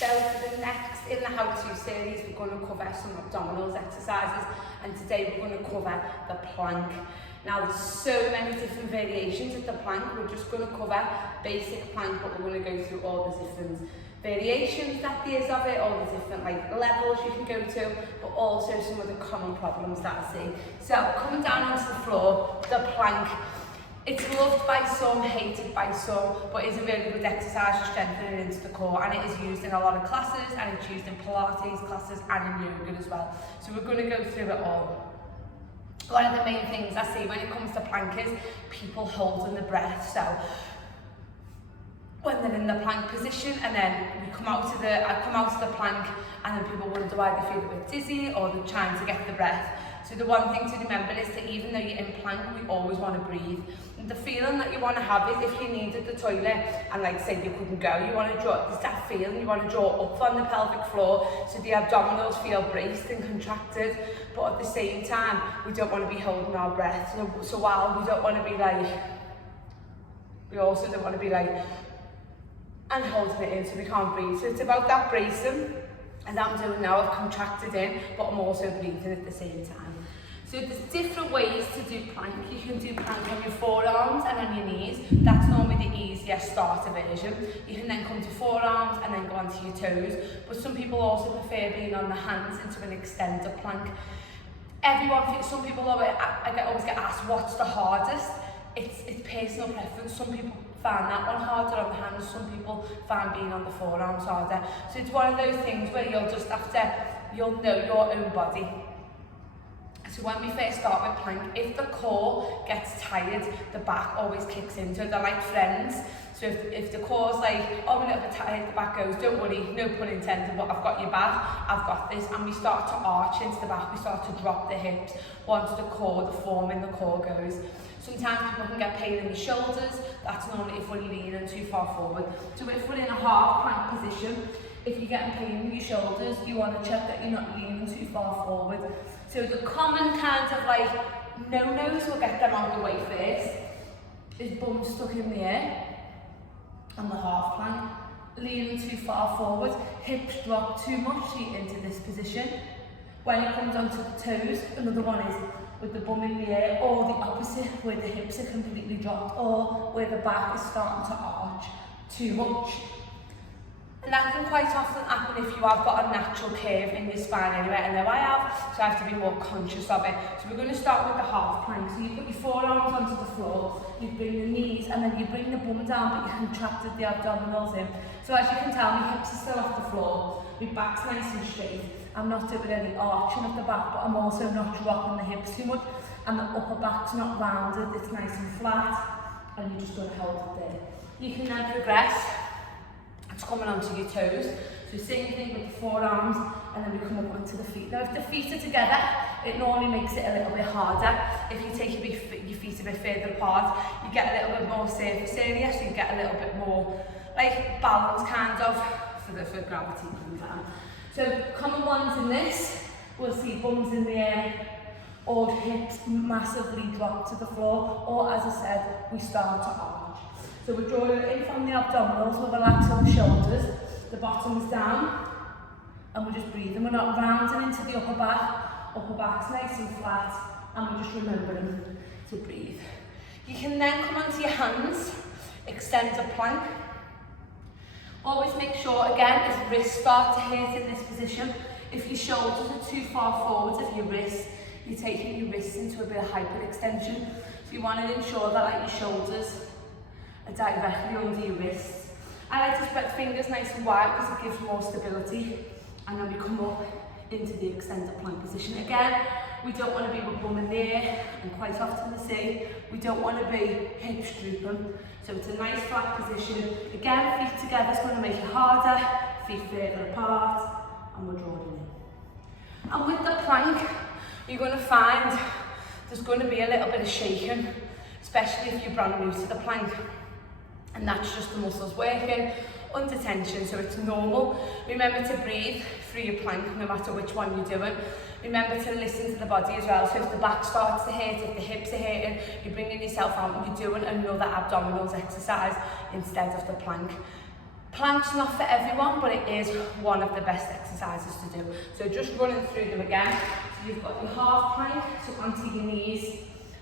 So for the next, in the how-to series, we're going to cover some abdominals exercises, and today we're going to cover the plank. Now there's so many different variations of the plank. We're just going to cover basic plank, but we're going to go through all the different variations that there is of it, all the different levels you can go to, but also some of the common problems that I see. So coming down onto the floor, the plank. It's loved by some, hated by some, but it's a really good exercise to strengthen it into the core, and it is used in a lot of classes, and it's used in Pilates classes and in yoga as well. So we're going to go through it all. One of the main things I see when it comes to plank is people holding the breath. So when they're in the plank position, and then I come out of the plank, and then people wonder why they feel a bit dizzy or they're trying to get the breath. So the one thing to remember is that even though you're in plank, we always want to breathe. And the feeling that you want to have is if you needed the toilet and say you couldn't go, you want to draw, there's that feeling, you want to draw up on the pelvic floor so the abdominals feel braced and contracted, but at the same time, we don't want to be holding our breath. So while we don't want to be we also don't want to be and holding it in so we can't breathe. So it's about that bracing, as I'm doing now. I've contracted in, but I'm also breathing at the same time. So there's different ways to do plank. You can do plank on your forearms and on your knees. That's normally the easiest starter version. You can then come to forearms and then go onto your toes. But some people also prefer being on the hands into an extended plank. Some people always get asked what's the hardest. It's personal preference. Some people find that one harder on the hands, some people find being on the forearms harder. So it's one of those things where you'll know your own body. So when we first start with plank, if the core gets tired, the back always kicks in. So they're like friends. So if the core's I'm a little bit tired, the back goes, don't worry, no pun intended, but I've got your back, I've got this. And we start to arch into the back, we start to drop the hips onto the core, the form in the core goes. Sometimes people can get pain in the shoulders. That's normally if we're leaning too far forward. So if we're in a half plank position, if you're getting pain in your shoulders, you want to check that you're not leaning too far forward. So the common kind of no-nos, we'll get them out of the way first, is bum stuck in the air on the half plank, leaning too far forward, hips drop too much into this position. When it comes onto the toes, another one is with the bum in the air, or the opposite, where the hips are completely dropped, or where the back is starting to arch too much. And that can quite often happen if you have got a natural curve in your spine anyway, and now I have, so I have to be more conscious of it. So we're going to start with the half plank. So you put your forearms onto the floor, you bring the knees, and then you bring the bum down, but you contracted the abdominals in. So as you can tell, my hips are still off the floor, my back's nice and straight. I'm not doing any arching of the back, but I'm also not dropping the hips too much, and the upper back's not rounded, it's nice and flat, and you're just going to hold it there. You can then progress. It's coming onto your toes. So same thing with the forearms, and then we come up onto the feet. Now if the feet are together, it normally makes it a little bit harder. If you take your feet a bit further apart, you get a little bit more surface area, so you get a little bit more balance kind of for gravity coming down. So common ones in this, we'll see bums in the air, or hips massively drop to the floor, or as I said, we start to arch. So we're drawing in from the abdominals, we're relaxing the shoulders, the bottom is down, and we're just breathing. We're not rounding into the upper back's nice and flat, and we're just remembering to breathe. You can then come onto your hands, extend a plank. Always make sure, again, as wrists start to hurt in this position, if your shoulders are too far forward of your wrists, you're taking your wrists into a bit of hyperextension. So you want to ensure that your shoulders are directly under your wrists. I like to spread fingers nice and wide because it gives more stability, and then we come up into the extended plank position. Again, we don't want to be with bum in the air, and quite often the same, we don't want to be hips drooping. So it's a nice flat position. Again, feet together is going to make it harder, feet further apart, and we're drawing in. And with the plank, you're going to find there's going to be a little bit of shaking, especially if you're brand new to the plank. And that's just the muscles working under tension, so it's normal. Remember to breathe through your plank, no matter which one you're doing. Remember to listen to the body as well. So if the back starts to hurt, if the hips are hurting, you're bringing yourself out and you're doing another abdominals exercise instead of the plank. Plank's not for everyone, but it is one of the best exercises to do. So just running through them again. So you've got your half plank, so onto your knees,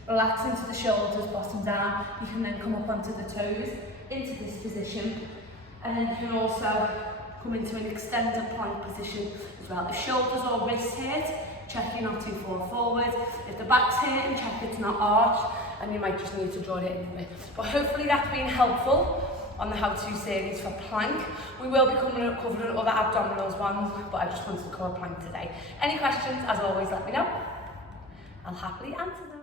relax into the shoulders, bottom down. You can then come up onto the toes, into this position. And then you can also come into an extended plank position as well. If shoulders or wrists hurt, check you're not too far forward. If the back's hurting, check it's not arched, and you might just need to draw it in a bit. But hopefully that's been helpful on the how-to series for plank. We will be covering other abdominals ones, but I just wanted to cover plank today. Any questions, as always, let me know. I'll happily answer them.